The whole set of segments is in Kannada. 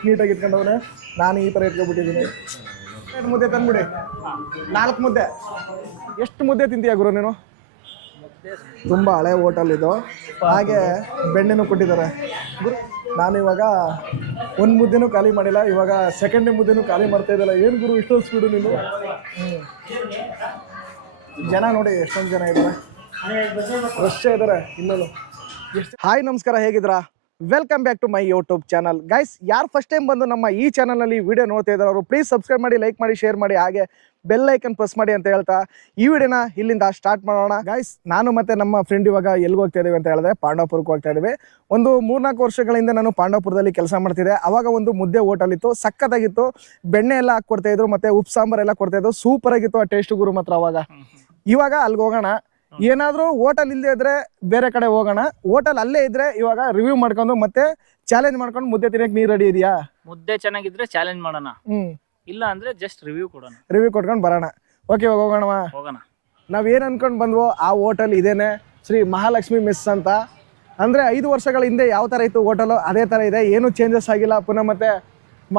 ಎಷ್ಟು ನೀಟಾಗಿ ಇಟ್ಕೊಂಡವನೆ. ನಾನು ಈ ಥರ ಇಟ್ಕೊಬಿಟ್ಟಿದ್ದೀನಿ. 2 ಮುದ್ದೆ ತಂದ್ಬಿಡಿ. 4 ಮುದ್ದೆ. ಎಷ್ಟು ಮುದ್ದೆ ತಿಂತೀಯ ಗುರು ನೀನು? ತುಂಬ ಹಳೆ ಹೋಟೆಲ್ ಇದು. ಹಾಗೆ ಬೆಣ್ಣೆನೂ ಕೊಟ್ಟಿದ್ದಾರೆ ಗುರು. ನಾನು ಇವಾಗ 1 ಮುದ್ದೆನೂ ಖಾಲಿ ಮಾಡಿಲ್ಲ. ಇವಾಗ ಸೆಕೆಂಡ್ ಮುದ್ದೆನೂ ಖಾಲಿ ಮಾಡ್ತಾ ಇದ್ದಲ್ಲ. ಏನು ಗುರು ಇಷ್ಟೊಂದು ಸ್ಪೀಡು ನೀನು? ಜನ ನೋಡಿ ಎಷ್ಟೊಂದು ಜನ ಇದ್ದಾರೆ, ರಶ್ ಇದ್ದಾರೆ ಇನ್ನೂ. ಹಾಯ್ ನಮಸ್ಕಾರ, ಹೇಗಿದ್ದೀರಾ? Welcome back to my YouTube channel. Guys, ಯಾರು ಫಸ್ಟ್ ಟೈಮ್ ಬಂದು ನಮ್ಮ ಈ ಚಾನಲ್ನಲ್ಲಿ ವಿಡಿಯೋ ನೋಡ್ತಾ ಇದ್ದಾರೆ ಅವರು ಪ್ಲೀಸ್ ಸಬ್ಸ್ಕ್ರೈಬ್ ಮಾಡಿ, ಲೈಕ್ ಮಾಡಿ, ಶೇರ್ ಮಾಡಿ, ಹಾಗೆ ಬೆಲ್ ಐಕನ್ ಪ್ರೆಸ್ ಮಾಡಿ ಅಂತ ಹೇಳ್ತಾ ಈ ವಿಡಿಯೋನ ಇಲ್ಲಿಂದ ಸ್ಟಾರ್ಟ್ ಮಾಡೋಣ. ಗೈಸ್, ನಾನು ಮತ್ತೆ ನಮ್ಮ ಫ್ರೆಂಡ್ ಇವಾಗ ಎಲ್ಲಿಗೆ ಹೋಗ್ತಾ ಇದೀವಿ ಅಂತ ಹೇಳಿದ್ರೆ ಪಾಂಡವಪುರಕ್ಕೆ ಹೋಗ್ತಾ ಇದೀವಿ. ಒಂದು 3-4 ವರ್ಷಗಳಿಂದ ನಾನು ಪಾಂಡವಪುರದಲ್ಲಿ ಕೆಲಸ ಮಾಡ್ತಿದ್ದೆ. ಅವಾಗ ಒಂದು ಮುದ್ದೆ ಹೋಟೆಲ್ ಇತ್ತು, ಸಖತ್ತಾಗಿತ್ತು. ಬೆಣ್ಣೆ ಎಲ್ಲ ಹಾಕ್ಕೊಡ್ತಾ ಇದ್ರು, ಮತ್ತೆ ಉಪ್ಪು ಸಾಂಬಾರ್ ಎಲ್ಲ ಕೊಡ್ತಾ ಇದ್ರು. ಸೂಪರ್ ಆಗಿತ್ತು ಆ ಟೇಸ್ಟ್ ಗುರು ಮಾತ್ರ ಅವಾಗ. ಇವಾಗ ಅಲ್ಲಿಗೆ ಹೋಗೋಣ. ಏನಾದರೂ ಹೋಟೆಲ್ ಇಲ್ಲದೆ ಇದ್ರೆ ಬೇರೆ ಕಡೆ ಹೋಗೋಣ. ಹೋಟೆಲ್ ಅಲ್ಲೇ ಇದ್ರೆ ಇವಾಗ ರಿವ್ಯೂ ಮಾಡ್ಕೊಂಡು ಮತ್ತೆ ಚಾಲೆಂಜ್ ಮಾಡ್ಕೊಂಡು ಮುದ್ದೆ ತಿನ್ನಕ್ಕೆ ನೀ ರೆಡಿ ಇದೆಯಾ? ಮುದ್ದೆ ಚೆನ್ನಾಗಿದ್ರೆ ಚಾಲೆಂಜ್ ಮಾಡೋಣ, ಇಲ್ಲ ಅಂದ್ರೆ ಜಸ್ಟ್ ರಿವ್ಯೂ ಕೊಡೋಣ. ರಿವ್ಯೂ ಕೊಟ್ಕೊಂಡು ಬರೋಣ. ಓಕೆ, ಇವಾಗ ಹೋಗೋಣ. ನಾವ್ ಏನ್ ಅನ್ಕೊಂಡು ಬಂದ್ವೋ ಆ ಹೋಟೆಲ್ ಇದೇನೆ, ಶ್ರೀ ಮಹಾಲಕ್ಷ್ಮಿ ಮೆಸ್ ಅಂತ. ಅಂದ್ರೆ 5 ವರ್ಷಗಳ ಹಿಂದೆ ಯಾವ ತರ ಇತ್ತು ಹೋಟೆಲ್ ಅದೇ ತರ ಇದೆ, ಏನು ಚೇಂಜಸ್ ಆಗಿಲ್ಲ. ಪುನಃ ಮತ್ತೆ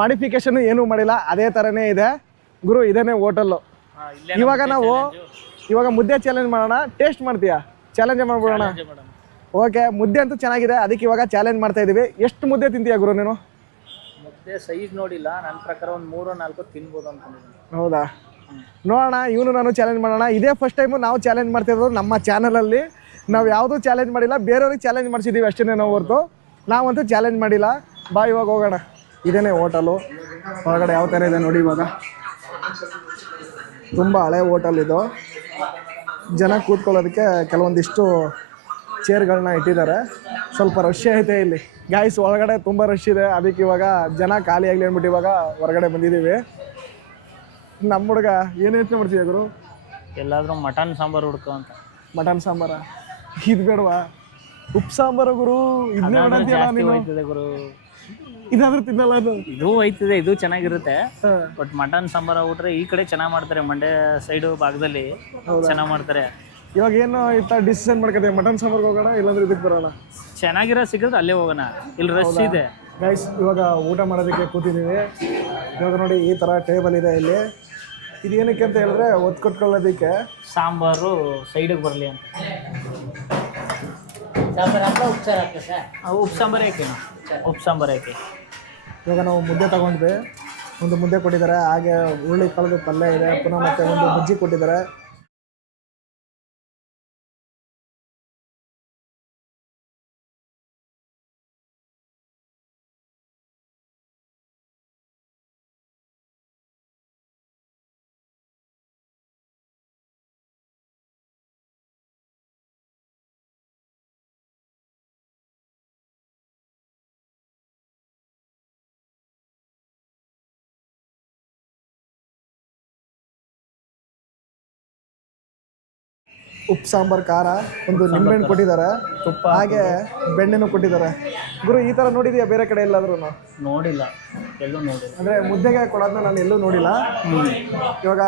ಮಾಡಿಫಿಕೇಶನ್ ಏನು ಮಾಡಿಲ್ಲ, ಅದೇ ತರನೇ ಇದೆ ಗುರು. ಇದೇನೆ ಹೋಟೆಲ್. ಇವಾಗ ಮುದ್ದೆ ಚಾಲೆಂಜ್ ಮಾಡೋಣ. ಟೇಸ್ಟ್ ಮಾಡ್ತೀಯಾ? ಚಾಲೆಂಜ್ ಮಾಡ್ಬಿಡೋಣ. ಓಕೆ, ಮುದ್ದೆ ಅಂತೂ ಚೆನ್ನಾಗಿದೆ, ಅದಕ್ಕೆ ಇವಾಗ ಚಾಲೆಂಜ್ ಮಾಡ್ತಾ ಇದೀವಿ. ಎಷ್ಟು ಮುದ್ದೆ ತಿಂತೀಯ ಗುರು ನೀನು? ಮುದ್ದೆ ಸೈಜ್ ನೋಡಿಲ್ಲ, ನನ್ನ ಪ್ರಕಾರ ಒಂದು 3-4 ತಿನ್ಬೋದು ಅನ್ಕೊಂಡಿದ್ದೀನಿ. ಹೌದಾ? ನೋಡೋಣ, ಇವನು ನಾನು ಚಾಲೆಂಜ್ ಮಾಡೋಣ. ಇದೇ ಫಸ್ಟ್ ಟೈಮು ನಾವು ಚಾಲೆಂಜ್ ಮಾಡ್ತಿರೋದು ನಮ್ಮ ಚಾನಲಲ್ಲಿ. ನಾವು ಯಾವುದೂ ಚಾಲೆಂಜ್ ಮಾಡಿಲ್ಲ, ಬೇರೆಯವ್ರಿಗೆ ಚಾಲೆಂಜ್ ಮಾಡಿಸಿದ್ದೀವಿ ಅಷ್ಟೇ ನಾವು ಹೊರತು ನಾವಂತೂ ಚಾಲೆಂಜ್ ಮಾಡಿಲ್ಲ. ಬಾ, ಇವಾಗ ಹೋಗೋಣ. ಇದೇನೇ ಹೋಟೆಲು. ಹೊರಗಡೆ ಯಾವ ಥರ ಇದೆ ನೋಡಿ. ಇವಾಗ ತುಂಬ ಹಳೆ ಹೋಟೆಲ್ ಇದು. ಜನ ಕೂತ್ಕೊಳ್ಳೋದಕ್ಕೆ ಕೆಲವೊಂದಿಷ್ಟು ಚೇರ್ಗಳನ್ನ ಇಟ್ಟಿದ್ದಾರೆ. ಸ್ವಲ್ಪ ರಶ್ ಐತೆ ಇಲ್ಲಿ ಗಾಯ್ಸ್. ಒಳಗಡೆ ತುಂಬ ರಶ್ ಇದೆ, ಅದಕ್ಕೆ ಇವಾಗ ಜನ ಖಾಲಿ ಆಗಲಿ ಅಂದ್ಬಿಟ್ಟು ಇವಾಗ ಹೊರಗಡೆ ಬಂದಿದ್ದೀವಿ. ನಮ್ಮ ಹುಡುಗ ಏನು ಯೋಚನೆ ಮಾಡ್ತೀವಿ ಗುರು? ಎಲ್ಲಾದರೂ ಮಟನ್ ಸಾಂಬಾರು ಹುಡ್ಕೋ ಅಂತ. ಮಟನ್ ಸಾಂಬಾರ? ಇದು ಬೇಡವಾ? ಉಪ್ಪು ಸಾಂಬಾರು ಗುರು. ಇದನ್ನೇ ಗುರು. ಇದಾದ್ರೂ ತಿನ್ನಲ್ಲ. ಇದು ಹೋಯ್ತಿದೆ, ಇದು ಚೆನ್ನಾಗಿರುತ್ತೆ. ಬಟ್ ಮಟನ್ ಸಾಂಬಾರ ಊಟ್ರೆ ಈ ಕಡೆ ಚೆನ್ನಾಗಿ ಮಾಡ್ತಾರೆ, ಮಂಡ್ಯ ಸೈಡು ಭಾಗದಲ್ಲಿ ಚೆನ್ನಾಗಿ ಮಾಡ್ತಾರೆ. ಇವಾಗ ಏನು ಇತ್ತ ಡಿಸಿಷನ್ ಮಾಡ್ಕೊತೀವಿ, ಮಟನ್ ಸಾಂಬಾರ್ಗೆ ಹೋಗೋಣ ಇಲ್ಲಾಂದ್ರೆ ಇದಕ್ಕೆ ಬರೋಣ? ಚೆನ್ನಾಗಿರೋ ಸಿಕ್ಕಿದ್ರೆ ಅಲ್ಲೇ ಹೋಗೋಣ, ಇಲ್ಲಿ ರಶ್ ಇದೆ. ಗೈಸ್, ಇವಾಗ ಊಟ ಮಾಡೋದಕ್ಕೆ ಕೂತಿದ್ದೀವಿ. ಇವಾಗ ನೋಡಿ ಈ ಥರ ಟೇಬಲ್ ಇದೆ ಇಲ್ಲಿ. ಇದು ಏನಕ್ಕೆ ಅಂತ ಹೇಳಿದ್ರೆ ಒತ್ಕೊಟ್ಕೊಳ್ಳೋದಕ್ಕೆ. ಸಾಂಬಾರು ಸೈಡಿಗೆ ಬರಲಿ ಅಂತ. ಉಪ್ಪು ಸಾಂಬಾರು ಯಾಕೆ? ಉಪ್ಪು ಸಾಂಬಾರು ಯಾಕೆ? ಇವಾಗ ನಾವು ಮುದ್ದೆ ತಗೊಂಡ್ವಿ. ಒಂದು ಮುದ್ದೆ ಕೊಟ್ಟಿದ್ದಾರೆ, ಹಾಗೆ ಹುರುಳಿ ಕಾಳದ ಪಲ್ಯ ಇದೆ, ಪುನಃ ಮತ್ತೆ ಒಂದು ಬಜ್ಜಿ ಕೊಟ್ಟಿದ್ದಾರೆ. ಉಪ್ಪು ಸಾಂಬಾರು ಖಾರ, ಒಂದು ನಿಂಬೆಹಣ್ಣು ಕೊಟ್ಟಿದ್ದಾರೆ, ತುಪ್ಪ, ಹಾಗೆ ಬೆಣ್ಣೆನೂ ಕೊಟ್ಟಿದ್ದಾರೆ. ಗುರು, ಈ ಥರ ನೋಡಿದೆಯಾ ಬೇರೆ ಕಡೆ ಎಲ್ಲಾದ್ರೂ? ನೋಡಿಲ್ಲ, ಎಲ್ಲೂ ನೋಡಿಲ್ಲ. ಅಂದರೆ ಮುದ್ದೆಗೆ ಕೊಡೋದನ್ನ ನಾನು ಎಲ್ಲೂ ನೋಡಿಲ್ಲ. ಇವಾಗ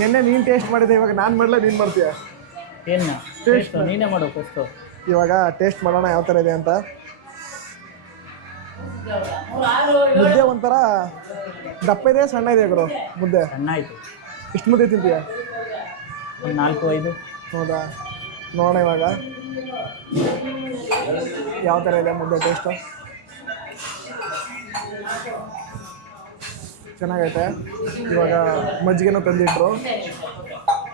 ನಿನ್ನೆ ನೀನು ಟೇಸ್ಟ್ ಮಾಡಿದೆ, ಇವಾಗ ನಾನು ಮಾಡಲ, ನೀನು ಮಾಡ್ತೀಯ? ಏನು ಟೇಸ್ಟ್? ನೀನೇ ಮಾಡು ಫಸ್ಟು. ಇವಾಗ ಟೇಸ್ಟ್ ಮಾಡೋಣ ಯಾವ ಥರ ಇದೆ ಅಂತ. ಮುದ್ದೆ ಒಂಥರ ದಪ್ಪ ಇದೆ, ಸಣ್ಣ ಇದೆ ಗುರು ಮುದ್ದೆ? ಸಣ್ಣ ಆಯಿತು. ಎಷ್ಟು ಮುದ್ದೆ ತಿಂತೀಯ? ಒಂದು 4-5. ಹೌದಾ? ನೋಡೋಣ ಇವಾಗ ಯಾವ ಥರ ಇದೆ ಮುದ್ದೆ ಟೇಸ್ಟು. ಚೆನ್ನಾಗೈತೆ. ಇವಾಗ ಮಜ್ಜಿಗೆನೂ ತಂದಿಟ್ರು,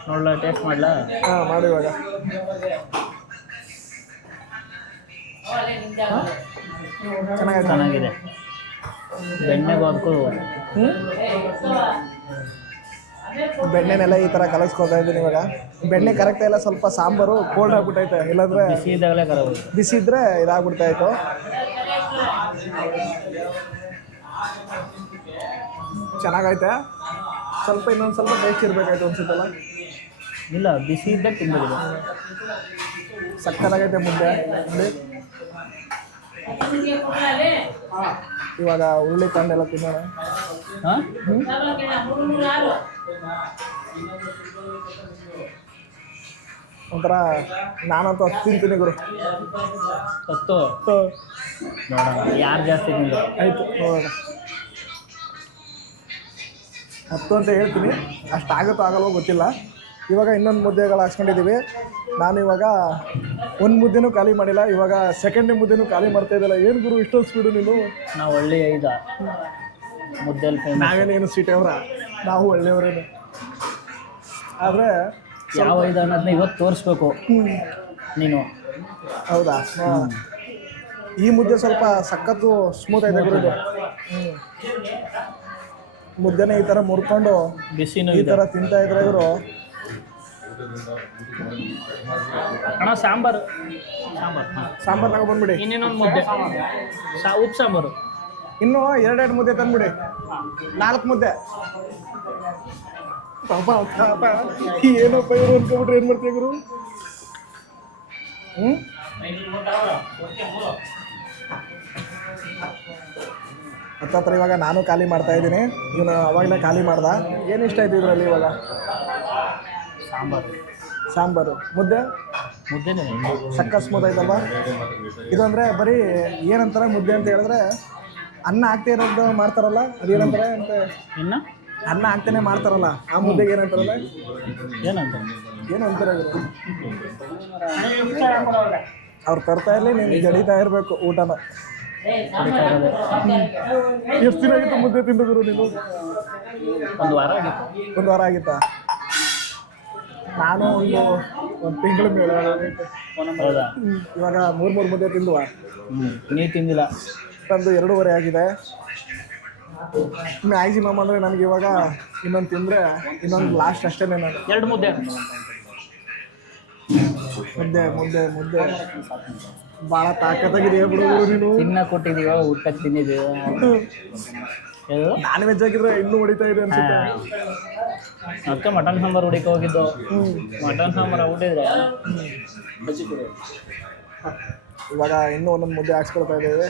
ನೋಡಲ, ಟೇಸ್ಟ್ ಮಾಡಲಾ? ಹಾಂ, ಮಾಡಿ ಇವಾಗ. ಚೆನ್ನಾಗಿದೆ. ಬೆಣ್ಣೆಗೂ ಅದಕ್ಕೂ ಬೆಣ್ಣೆನೆಲ್ಲ ಈ ಥರ ಕಲಸ್ಕೊತಾ ಇದ್ದೀನಿ ಇವಾಗ. ಬೆಣ್ಣೆ ಕರೆಕ್ಟ್ ಇಲ್ಲ, ಸ್ವಲ್ಪ ಸಾಂಬಾರು ಕೋಲ್ಡ್ ಆಗ್ಬಿಟ್ಟೈತೆ. ಇಲ್ಲಾಂದರೆ ಬಿಸಿ ಇದ್ದಾಗಲೇ ಕರವು, ಬಿಸಿ ಇದ್ದರೆ ಇದಾಗ್ಬಿಡ್ತಾಯಿತ್ತು. ಚೆನ್ನಾಗೈತೆ. ಸ್ವಲ್ಪ ಇನ್ನೊಂದು ಸ್ವಲ್ಪ ಟೇಸ್ಟ್ ಇರಬೇಕಾಯ್ತು ಅನ್ಸುತ್ತಲ್ಲ? ಇಲ್ಲ, ಬಿಸಿ ಇದ್ದಾಗ ತಿನ್ಬೋದು. ಸಕ್ಕತ್ತಾಗೈತೆ ಮುದ್ದೆ. ಇವಾಗ ಹುರುಳಿ ಕಾಳೆಲ್ಲ ತಿನ್ನೋಣ. ಒಂಥರ ನಾನಂತೂ 10 ತಿಂತೀನಿ ಗುರು. 10 ನೋಡೋಣ ಯಾರು ಜಾಸ್ತಿ ತಿಂದು. ಆಯಿತು, ನೋಡೋಣ. 10 ಅಂತ ಹೇಳ್ತೀನಿ, ಅಷ್ಟು ಆಗುತ್ತೋ ಆಗಲ್ವೋ ಗೊತ್ತಿಲ್ಲ. ಇವಾಗ ಇನ್ನೊಂದು ಮುದ್ದೆಗಳು ಹಾಕ್ಸ್ಕೊಂಡಿದ್ದೀವಿ. ನಾನು ಇವಾಗ ಒಂದು ಮುದ್ದೆನೂ ಖಾಲಿ ಮಾಡಿಲ್ಲ, ಇವಾಗ ಸೆಕೆಂಡ್ ಮುದ್ದೆನೂ ಖಾಲಿ ಮಾಡ್ತಾ ಇದ್ದಲ್ಲ. ಏನು ಗುರು ಇಷ್ಟೊಂದು ಸ್ಪೀಡು ನೀನು? ನಾವು ಒಳ್ಳೆ ಮುದ್ದೆಲ್ಲಿ ನಾವೇನೇನು ಸೀಟೆ ಅವರ, ನಾವು ಒಳ್ಳೆಯವರೇನು. ಆದರೆ ಯಾವ ಇದು ಅನ್ನೋದನ್ನ ಇವತ್ತು ತೋರಿಸ್ಬೇಕು ನೀನು. ಹೌದಾ? ಈ ಮುದ್ದೆ ಸ್ವಲ್ಪ ಸಖತ್ತು ಸ್ಮೂತ್ ಐತೆ ಗುರು ಇದು. ಮುದ್ದೆನೇ ಈ ಥರ ಮುರ್ಕೊಂಡು ಬಿಸಿನೂ ಈ ಥರ ತಿಂತಾ ಇದ್ರೆ ಇವರು. ಅಣ್ಣ ಸಾಂಬಾರು ಸಾಂಬಾರು ತಗೊಬಂದ್ಬಿಡಿ. ಇನ್ನೇನೊಂದು ಮುದ್ದೆ ಉಪ್ಪು ಸಾಂಬಾರು. ಇನ್ನೂ 2 ಮುದ್ದೆ ತಂದ್ಬಿಡಿ, 4 ಮುದ್ದೆ. ಪಾಪ ಏನಪ್ಪ ಇವರು ಅನ್ಕೊಬಿಟ್ರೆ ಏನು ಮಾಡ್ತೀವಿ ಗುರು? ಹತ್ತತ್ರ ಇವಾಗ ನಾನು ಖಾಲಿ ಮಾಡ್ತಾ ಇದ್ದೀನಿ. ಇವನು ಅವಾಗಲೇ ಖಾಲಿ ಮಾಡ್ದ. ಏನು ಇಷ್ಟ ಆಯ್ತು ಇದರಲ್ಲಿ ಇವಾಗ? ಸಾಂಬಾರು ಮುದ್ದೆ ಸಕ್ಕ ಸ್ಮೂತ್ ಆಯ್ತಲ್ವ? ಇದು ಅಂದರೆ ಬರೀ ಏನಂತಾರೆ ಮುದ್ದೆ ಅಂತ ಹೇಳಿದ್ರೆ ಅನ್ನ ಹಾಕ್ತಾ ಇರೋದು ಮಾಡ್ತಾರಲ್ಲ, ಅದೇನಂತಾರೆ ಅಂತ. ಇನ್ನು ಅನ್ನ ಹಾಕ್ತಾನೆ ಮಾಡ್ತಾರಲ್ಲ, ಆ ಮುದ್ದೆಗೆ ಏನಂತಾರಲ್ಲ? ಏನಂತ ಏನು ಅಂತಾರೆ ಅವ್ರು ತರ್ತಾ ಇರಲಿ, ನೀನು ಜಡಿತಾ ಇರಬೇಕು ಊಟನ. ಎಷ್ಟು ದಿನ ಆಗಿತ್ತು ಮುದ್ದೆ ತಿಂದಿದ್ರು ನೀನು? 1 ವಾರ ಆಗಿತ್ತು. 1 ವಾರ ಆಗಿತ್ತಾ? ನಾನು ಒಂದು ತಿಂಗಳ ಮೇಲೆ ಆಗೈತೆ. ಹೌದಾ? ಇವಾಗ 3 ಮುದ್ದೆ ತಿಂದುವ. ನೀ ತಿಂದಿಲ್ಲ? ನಂದು 2.5 ಆಗಿದೆ. ಮ್ಯಾಕ್ಸಿಮಮ್ ಅಂದರೆ ನನಗೆ ಇವಾಗ ಇನ್ನೊಂದು ತಿಂದರೆ ಇನ್ನೊಂದು ಲಾಸ್ಟ್ ಅಷ್ಟೇ. ನಾನು 2 ಮುದ್ದೆ ಮುದ್ದೆ ಮುದ್ದೆ ಮುದ್ದೆ ಭಾಳ ತಾಕತ್ತಾಗಿದೆ ಬಿಡೋದು ನೀನು. ತಿನ್ನ ಕೊಟ್ಟಿದ್ದೀವ, ಊಟಕ್ಕೆ ತಿಂದಿದ್ದೀವಿ. ನಾನ್ ವೆಜ್ ಆಗಿದ್ರೆ ಇನ್ನೂ ಹೊಡಿತಾ ಇದೆ ಅನ್ಸುತ್ತೆ. ಅದಕ್ಕೆ ಮಟನ್ ಸಾಂಬಾರು ಹುಡಿಕೆ ಹೋಗಿದ್ದು. ಮಟನ್ ಸಾಂಬಾರು ಊಟಿದ್ರೆ ಇವಾಗ ಇನ್ನೂ ಒಂದೊಂದು ಮುದ್ದೆ ಹಾಕ್ಸ್ಕೊಳ್ತಾ ಇದ್ದೇವೆ.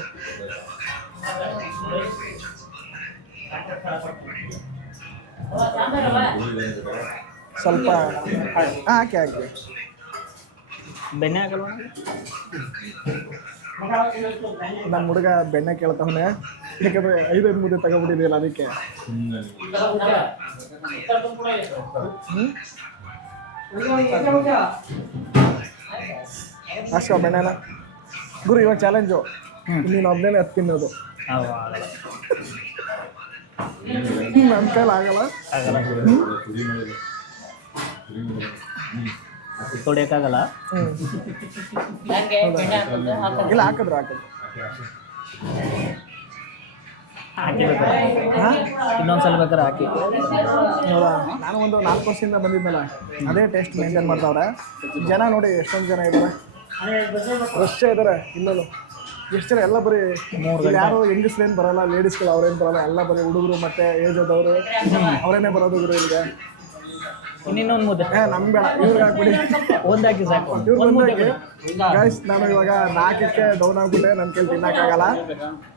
ಸ್ವಲ್ಪ ಹಾಕಿ ಹಾಕಿ ಬೆಣ್ಣೆ ಹಾಕಲ್ವ? ನಮ್ಮ ಹುಡುಗ ಬೆಣ್ಣೆ ಕೇಳ್ತಾವನೆ, ಯಾಕಂದ್ರೆ 5 ಮುದ್ದೆ ತಗೊಬಿಟ್ಟಿದೆಯಲ್ಲ ಅದಕ್ಕೆ. ಅಷ್ಟೋ ಬೆಣ್ಣೆನ ಗುರು. ಇವಾಗ ಚಾಲೆಂಜು, ನೀನು ಒಬ್ಬನೇ 10 ತಿನ್ನೋದು. ನನ್ನ ಕೈಲಿ ಆಗಲ್ಲ. ತೊಡಿಯೋಕ್ಕಾಗಲ್ಲ. ಇಲ್ಲ ಹಾಕಿದ್ರು ಇನ್ನೊಂದ್ಸಲ ಬೇಕಾದ್ರೆ ಹಾಕಿ. ಹೌದಾ? ನಾನು ಒಂದು 4 ವರ್ಷದಿಂದ ಬಂದಿದ್ನಲ್ಲ, ಅದೇ ಟೇಸ್ಟ್ ಮೇಂಟೈನ್ ಮಾಡ್ತಾವ್ರೆ. ಜನ ನೋಡಿ ಎಷ್ಟೊಂದು ಜನ ಇದ್ದಾರೆ, ರಶ್ ಇದ್ದಾರೆ. ಇನ್ನೂ ಎಷ್ಟು ಜನ ಎಲ್ಲ ಬರೀ ಯಾರು ಹೆಂಗಸ್ರೇನು ಬರೋಲ್ಲ, ಲೇಡೀಸ್ಗಳು ಅವ್ರೇನು ಬರೋಲ್ಲ, ಎಲ್ಲ ಬರೀ ಹುಡುಗರು ಮತ್ತು ಏಜ್ ಆದವರು ಅವರೇನೇ ಬರೋದು ಗುರು ಇಲ್ಲಿಗೆ. ಇನ್ನೊಂದು ಮುದ್ದೆ ನಮ್ಗೆ ಬೇಡ, ಇವ್ರಿಗೆ ಹಾಕ್ಬಿಡಿ. ಒಂದಾಕಿ ಸಾಕು. ಗೈಸ್ ನಾನು ಇವಾಗ 4ಕ್ಕೆ ಡೌನ್ ಆಗ್ಬಿಟ್ಟೆ, ನನ್ನ ಕೈಲಿ ತಿನ್ನೋಕ್ಕಾಗಲ್ಲ.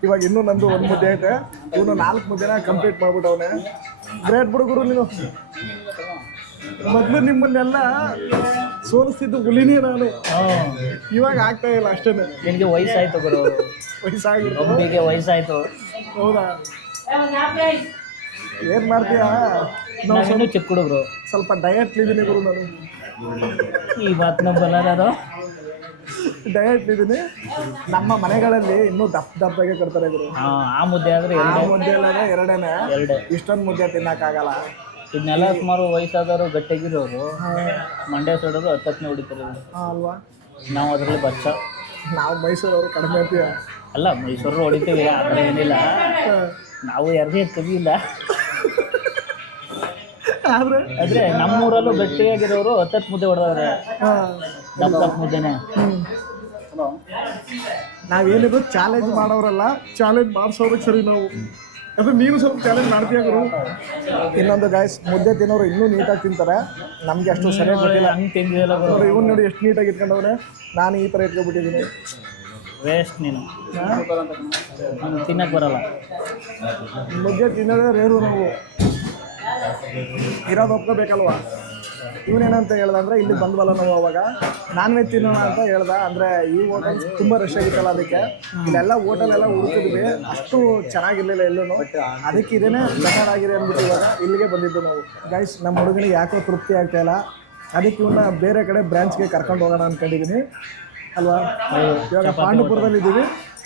ಇವಾಗ ಇನ್ನೂ ನಂದು 1 ಮುದ್ದೆ ಐತೆ, ಇವನು 4 ಮುದ್ದೆನ ಕಂಪ್ಲೀಟ್ ಮಾಡ್ಬಿಟ್ಟವನೆ. ಗ್ರೇಟ್ ಬಿಡುಗರು ನೀನು. ಮೊದಲು ನಿಮ್ಮನ್ನೆಲ್ಲ ಸೋಲಿಸ್ತಿದ್ದು ಹುಲಿನೇ ನಾನು, ಇವಾಗ ಆಗ್ತಾ ಇಲ್ಲ ಅಷ್ಟೇ. ನಿನಗೆ ವಯಸ್ಸಾಯ್ತು ಗುರು, ವಯಸ್ಸಾಗಿರ್ತೀವಿ. ವಯಸ್ಸಾಯ್ತು. ಹೌದಾ? ಏನು ಮಾಡ್ತೀಯಾ? ನಾವು ಚಿಕ್ಕ ಹುಡುಗರು, ಸ್ವಲ್ಪ ಡಯಟ್ಲಿದ್ದೀನಿ ಗುರು ನಾನು. ಈ ಮಾತನ್ನ ಬರೋದು ಡಯಟ್ಲಿದ್ದೀನಿ. ನಮ್ಮ ಮನೆಗಳಲ್ಲಿ ಇನ್ನೂ ದಪ್ಪದಾಗೆ ಕೊಡ್ತಾರೆ ಗುರು. ಆ ಮುದ್ದೆ ಆದರೆ ಆ ಮುದ್ದೆ ಎಲ್ಲ 2 ಇಷ್ಟೊಂದು ಮುದ್ದೆ ತಿನ್ನೋಕ್ಕಾಗಲ್ಲ. ಇದನ್ನೆಲ್ಲ ಸುಮಾರು ವಯಸ್ಸಾದವರು ಗಟ್ಟಿಗಿರೋರು ಮಂಡ್ಯ ಸೈಡವರು 10 ಹೊಡಿತಾರೆ ಅಲ್ವಾ? ನಾವು ಅದರಲ್ಲಿ ಬಚ್ಚ. ನಾವು ಮೈಸೂರವರು ಕಡಿಮೆ ಅಂತೀಯ? ಅಲ್ಲ, ಮೈಸೂರು ಹೊಡಿತೀವಿ, ಆ ಥರ ಏನಿಲ್ಲ. ನಾವು ಯಾರದೇ ಕಮ್ಮಿ ಇಲ್ಲ. ಆದರೆ ನಮ್ಮೂರಲ್ಲೂ ಗಟ್ಟಿಯಾಗಿರೋರು 10 ಮುದ್ದೆ ಹೊಡೆದವ್ರೆ. ದಪ್ಪ ಮುದ್ದೆನೆ. ನಾವೇನಿದ್ರು ಚಾಲೆಂಜ್ ಮಾಡೋರಲ್ಲ, ಚಾಲೆಂಜ್ ಮಾಡಿಸೋದಕ್ಕೆ ಸರಿ ನಾವು. ಅದು ನೀನು ಸ್ವಲ್ಪ ಚಾಲೆಂಜ್ ಮಾಡ್ತೀಯ ಗುರು. ಇನ್ನೊಂದು ಗಾಯ್ಸ್, ಮುದ್ದೆ ತಿನ್ನೋರು ಇನ್ನೂ ನೀಟಾಗಿ ತಿಂತಾರೆ, ನಮಗೆ ಅಷ್ಟು ಸರಿಯಾಗಿ ಗೊತ್ತಿಲ್ಲ. ಹಂಗೆ ತಿಂದಿಲ್ಲ ನೋಡಿ, ಇವನು ನೋಡಿ ಎಷ್ಟು ನೀಟಾಗಿ ಇಟ್ಕೊಂಡವ್ರೆ. ನಾನು ಈ ಥರ ಇಟ್ಕೊಬಿಟ್ಟಿದ್ದೀನಿ. ವೇಸ್ಟ್ ನೀನು, ತಿನ್ನಕ್ಕೆ ಬರಲ್ಲ. ಮುದ್ದೆ ತಿನ್ನೋದೇ ರೇರು. ನಾವು ಇರೋದು ಒಪ್ಕೋಬೇಕಲ್ವ? ಇವನೇನಂತ ಹೇಳ್ದ ಅಂದ್ರೆ ಇಲ್ಲಿ ಬಂದ್ವಲ್ಲ ನಾವು ಅವಾಗ ನಾನ್ ವೆಜ್ ತಿನ್ನೋಣ ಅಂತ ಹೇಳ್ದ. ಅಂದ್ರೆ ಈ ಹೋಟೆಲ್ ತುಂಬಾ ರಶ್ ಆಗಿತ್ತಲ್ಲ, ಅದಕ್ಕೆ ಇಲ್ಲೆಲ್ಲ ಹೋಟೆಲ್ ಎಲ್ಲ ಹುಡುಕಿದ್ವಿ, ಅಷ್ಟು ಚೆನ್ನಾಗಿರ್ಲಿಲ್ಲ ಎಲ್ಲೂ. ಅದಕ್ಕೆ ಇದೇನೆ ಬೆಟರ್ ಆಗಿದೆ ಅಂದ್ಬಿಟ್ಟು ಇವಾಗ ಇಲ್ಲಿಗೆ ಬಂದಿದ್ದು ನಾವು. ಗೈಸ್, ನಮ್ಮ ಹುಡುಗನಿಗೆ ಯಾಕೋ ತೃಪ್ತಿ ಆಗ್ತಾ ಇಲ್ಲ, ಅದಕ್ಕೆ ಇವನ್ನ ಬೇರೆ ಕಡೆ ಬ್ರಾಂಚ್ಗೆ ಕರ್ಕೊಂಡು ಹೋಗೋಣ ಅನ್ಕೊಂಡಿದ್ದೀನಿ ಅಲ್ವಾ. ಇವಾಗ ಪಾಂಡುಪುರದಲ್ಲಿ ಇದ್ದೀವಿ,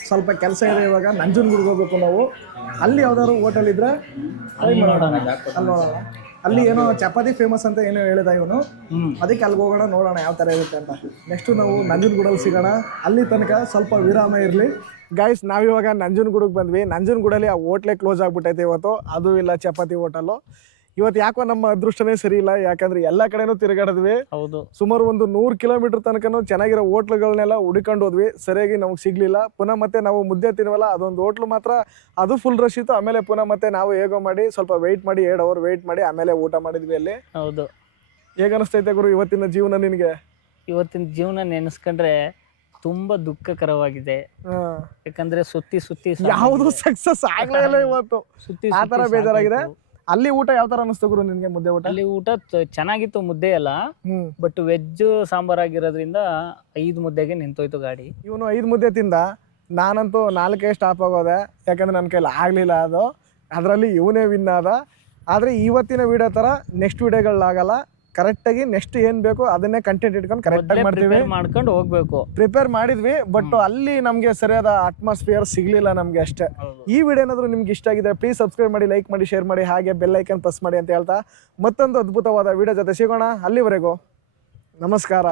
ಸ್ವಲ್ಪ ಕೆಲಸ ಇದೆ. ಇವಾಗ ನಂಜನಗೂಡಿಗೆ ಹೋಗ್ಬೇಕು ನಾವು. ಅಲ್ಲಿ ಯಾವ್ದಾದ್ರು ಹೋಟೆಲ್ ಇದ್ರೆ ಟ್ರೈ ಮಾಡೋಣ ಅಲ್ವಾ. ಅಲ್ಲಿ ಏನೋ ಚಪಾತಿ ಫೇಮಸ್ ಅಂತ ಏನೋ ಹೇಳಿದ ಇವನು, ಅದಕ್ಕೆ ಅಲ್ಲಿಗೆ ಹೋಗೋಣ, ನೋಡೋಣ ಯಾವ ಥರ ಇರುತ್ತೆ ಅಂತ. ನೆಕ್ಸ್ಟು ನಾವು ನಂಜನಗೂಡಲ್ಲಿ ಸಿಗೋಣ. ಅಲ್ಲಿ ತನಕ ಸ್ವಲ್ಪ ವಿರಾಮ ಇರಲಿ. ಗೈಸ್, ನಾವಿವಾಗ ನಂಜನಗೂಡಿಗೆ ಬಂದ್ವಿ. ನಂಜನಗೂಡಲ್ಲಿ ಆ ಹೋಟ್ಲೇ ಕ್ಲೋಸ್ ಆಗಿಬಿಟ್ಟೈತೆ ಇವತ್ತು, ಅದು ಇಲ್ಲ ಚಪಾತಿ ಹೋಟೆಲು. ಇವತ್ತು ಯಾಕೋ ನಮ್ಮ ಅದೃಷ್ಟನೇ ಸರಿ ಇಲ್ಲ, ಯಾಕಂದ್ರೆ ಎಲ್ಲ ಕಡೆನೂ ತಿರುಗಾಡಿದ್ವಿ. ಹೌದು, ಸುಮಾರು ಒಂದು 100 ಕಿಲೋಮೀಟರ್ ತನಕನೂ ಚೆನ್ನಾಗಿರೋ ಹೋಟ್ಲುಗಳನ್ನೆಲ್ಲ ಹುಡುಕೊಂಡು ಹೋದ್ವಿ, ಸರಿಯಾಗಿ ನಮಗೆ ಸಿಗ್ಲಿಲ್ಲ. ಪುನಃ ಮತ್ತೆ ನಾವು ಮುದ್ದೆ ತಿನ್ವಲ್ಲ, ಅದೊಂದು ಹೋಟ್ಲು ಮಾತ್ರ ಅದು ಫುಲ್ ರಶ್ ಇತ್ತು. ಆಮೇಲೆ ಪುನಃ ಮತ್ತೆ ನಾವು ಹೇಗೋ ಮಾಡಿ ಸ್ವಲ್ಪ ವೆಯ್ಟ್ ಮಾಡಿ 2 ಅವರ್ ವೆಯ್ಟ್ ಮಾಡಿ ಆಮೇಲೆ ಊಟ ಮಾಡಿದ್ವಿ ಅಲ್ಲಿ. ಹೌದು. ಹೇಗೆ ಅನಿಸ್ತೈತೆ ಗುರು ಇವತ್ತಿನ ಜೀವನ ನಿನಗೆ? ಇವತ್ತಿನ ಜೀವನ ನೆನೆಸ್ಕೊಂಡ್ರೆ ತುಂಬಾ ದುಃಖಕರವಾಗಿದೆ. ಯಾಕಂದ್ರೆ ಸುತ್ತಿ ಸುತ್ತಿ ಯಾವುದು ಸಕ್ಸಸ್ ಆಗ್ಲೇ ಇಲ್ಲ ಇವತ್ತು, ಸುತ್ತಿ ಆ ಥರ ಬೇಜಾರಾಗಿದೆ. ಅಲ್ಲಿ ಊಟ ಯಾವ ತರ ಅನಿಸ್ತು ಗುರು ನಿನ್ಗೆ? ಮುದ್ದೆ ಊಟ ಅಲ್ಲಿ ಊಟ ಚೆನ್ನಾಗಿತ್ತು, ಮುದ್ದೆ ಎಲ್ಲ. ಬಟ್ ವೆಜ್ ಸಾಂಬಾರ್ ಆಗಿರೋದ್ರಿಂದ 5 ಮುದ್ದೆಗೆ ನಿಂತೋಯ್ತು ಗಾಡಿ. ಇವನು 5 ಮುದ್ದೆ ತಿಂದ, ನಾನಂತೂ 4 ಸ್ಟಾಪ್ ಆಗೋದೆ, ಯಾಕಂದ್ರೆ ನನ್ನ ಕೈಲಿ ಆಗಲಿಲ್ಲ ಅದು. ಅದರಲ್ಲಿ ಇವನೇ ವಿನ್ ಆದ. ಆದರೆ ಇವತ್ತಿನ ವಿಡಿಯೋ ಥರ ನೆಕ್ಸ್ಟ್ ವಿಡಿಯೋಗಳಾಗಲ್ಲ. ಕರೆಕ್ಟಾಗಿ ನೆಕ್ಸ್ಟ್ ಏನು ಬೇಕು ಅದನ್ನೇ ಕಂಟೆಂಟ್ ಇಟ್ಕೊಂಡು ಕರೆಕ್ಟಾಗಿ ಮಾಡ್ತೀವಿ, ಮಾಡ್ಕೊಂಡು ಹೋಗ್ಬೇಕು. ಪ್ರಿಪೇರ್ ಮಾಡಿದ್ವಿ, ಬಟ್ ಅಲ್ಲಿ ನಮಗೆ ಸರಿಯಾದ ಅಟ್ಮಾಸ್ಫಿಯರ್ ಸಿಗಲಿಲ್ಲ ನಮಗೆ ಅಷ್ಟೇ. ಈ ವಿಡಿಯೋ ಏನಾದರೂ ನಿಮ್ಗೆ ಇಷ್ಟ ಆಗಿದೆ ಪ್ಲೀಸ್ ಸಬ್ಸ್ಕ್ರೈಬ್ ಮಾಡಿ, ಲೈಕ್ ಮಾಡಿ, ಶೇರ್ ಮಾಡಿ, ಹಾಗೆ ಬೆಲ್ ಐಕನ್ ಪ್ರೆಸ್ ಮಾಡಿ ಅಂತ ಹೇಳ್ತಾ ಮತ್ತೊಂದು ಅದ್ಭುತವಾದ ವಿಡಿಯೋ ಜೊತೆ ಸಿಗೋಣ. ಅಲ್ಲಿವರೆಗೂ ನಮಸ್ಕಾರ.